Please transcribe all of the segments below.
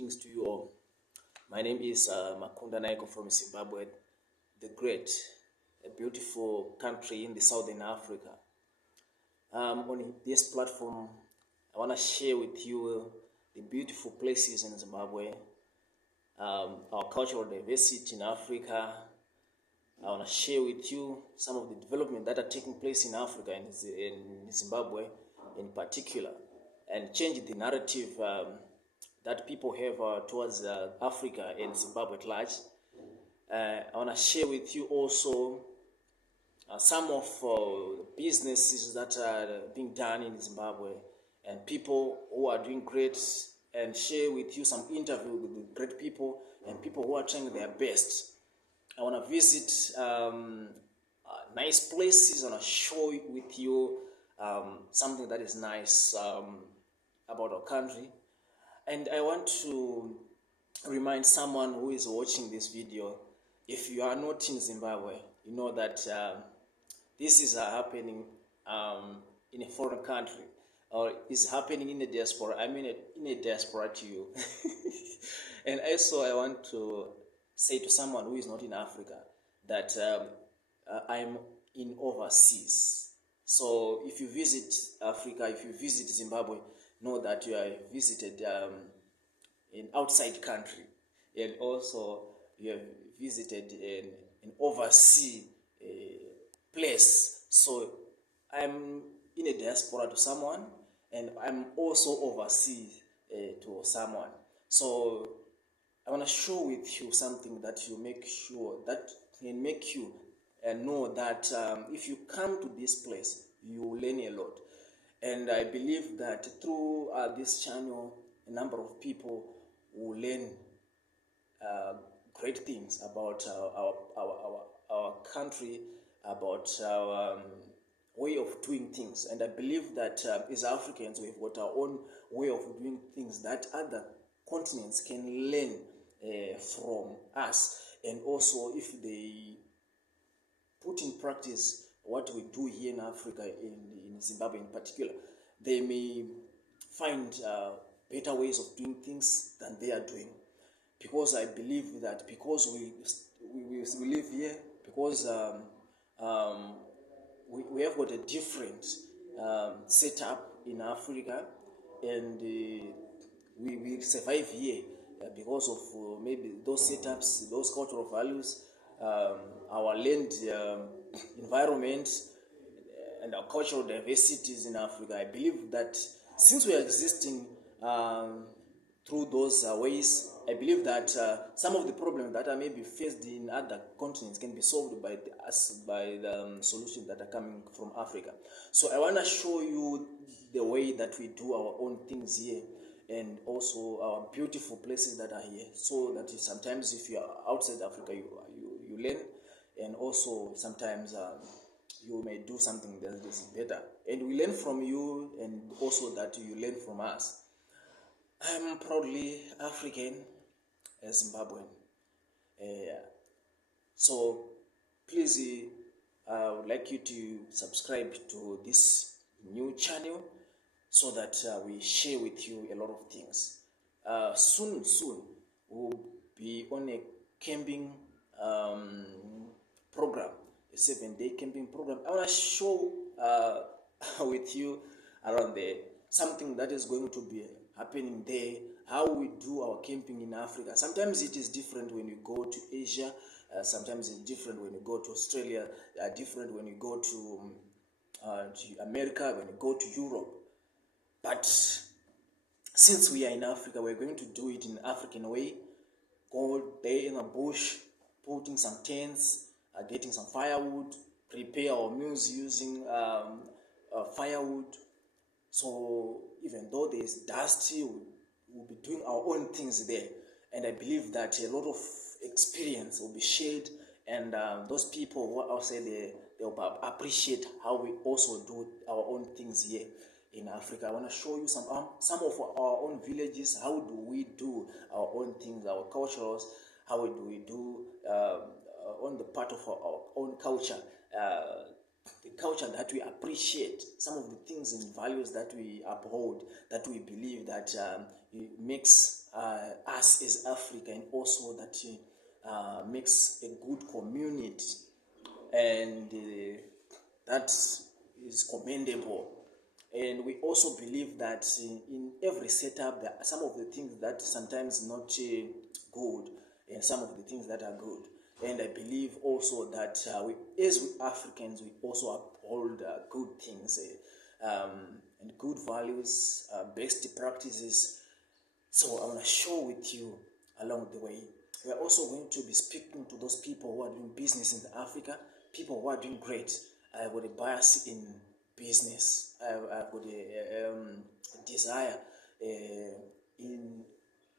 Greetings to you all. My name is Makunda Naiko from Zimbabwe, the great, a beautiful country in the southern Africa. On this platform, I want to share with you the beautiful places in Zimbabwe, our cultural diversity in Africa. I want to share with you some of the development that are taking place in Africa and in Zimbabwe in particular, and change the narrative that people have towards Africa and Zimbabwe at large. I want to share with you also some of the businesses that are being done in Zimbabwe and people who are doing great, and share with you some interview with great people and people who are trying their best. I want to visit nice places. I want to show with you something that is nice about our country. And I want to remind someone who is watching this video, if you are not in Zimbabwe, you know that this is happening in a foreign country, or is happening in a diaspora. I mean, in a diaspora to you. And also I want to say to someone who is not in Africa that I'm in overseas. So if you visit Africa, if you visit Zimbabwe, know that you have visited an outside country, and also you have visited an overseas place. So I'm in a diaspora to someone, and I'm also overseas to someone. So I want to show with you something that you make sure that can make you know that if you come to this place, you will learn a lot. And I believe that through this channel, a number of people will learn great things about our country, about our way of doing things. And I believe that as Africans, we've got our own way of doing things that other continents can learn from us. And also, if they put in practice what we do here in Africa, in Zimbabwe in particular, they may find better ways of doing things than they are doing. Because I believe that because we live here, because we have got a different setup in Africa, and we survive here because of maybe those setups, those cultural values, our land environment, and our cultural diversities in Africa. I believe that since we are existing through those ways, I believe that some of the problems that are maybe faced in other continents can be solved by the solutions that are coming from Africa. So I want to show you the way that we do our own things here, and also our beautiful places that are here, so that sometimes if you are outside Africa, you learn, and also sometimes you may do something that is better, and we learn from you, and also that you learn from us. I'm proudly African, a Zimbabwean. So please, I would like you to subscribe to this new channel, so that we share with you a lot of things. Soon we'll be on a camping program, a 7-day camping program. I want to show with you around there something that is going to be happening there, how we do our camping in Africa. Sometimes it is different when you go to Asia, sometimes it's different when you go to Australia, different when you go to America, when you go to Europe. But since we are in Africa, we're going to do it in African way. Go there in the bush, putting some tents, getting some firewood, prepare our meals using firewood. So even though there's dusty, we'll be doing our own things there. And I believe that a lot of experience will be shared, and those people who are outside there, they'll appreciate how we also do our own things here in Africa. I want to show you some of our own villages. How do we do our own things, our cultures? How do we do on the part of our own culture, the culture that we appreciate, some of the things and values that we uphold, that we believe that it makes us as Africa, and also that makes a good community, and that is commendable. And we also believe that in every setup, there are some of the things that sometimes not good, and some of the things that are good. And I believe also that as we Africans, we also uphold good things and good values, best practices. So I want to share with you along the way. We are also going to be speaking to those people who are doing business in Africa, people who are doing great. I've got a bias in business. I've got a desire in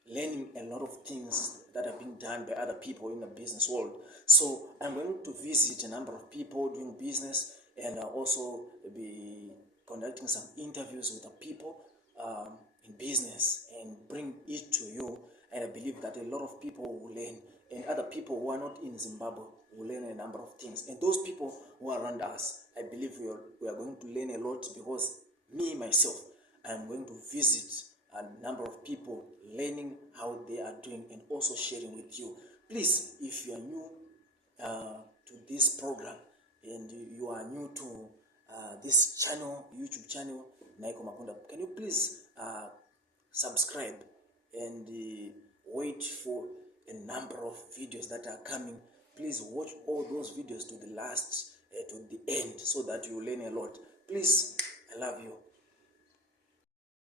learning a lot of things that are being done by other people in the business world. So I'm going to visit a number of people doing business, and I'll also be conducting some interviews with the people in business and bring it to you. And I believe that a lot of people will learn, and other people who are not in Zimbabwe will learn a number of things. And those people who are around us, I believe we are going to learn a lot, because me, myself, I'm going to visit a number of people, learning how they are doing and also sharing with you. Please, if you are new to this program and you are new to this channel, YouTube channel, Naiko Makunda, can you please subscribe and wait for a number of videos that are coming. Please watch all those videos to the last, to the end, so that you learn a lot. Please, I love you.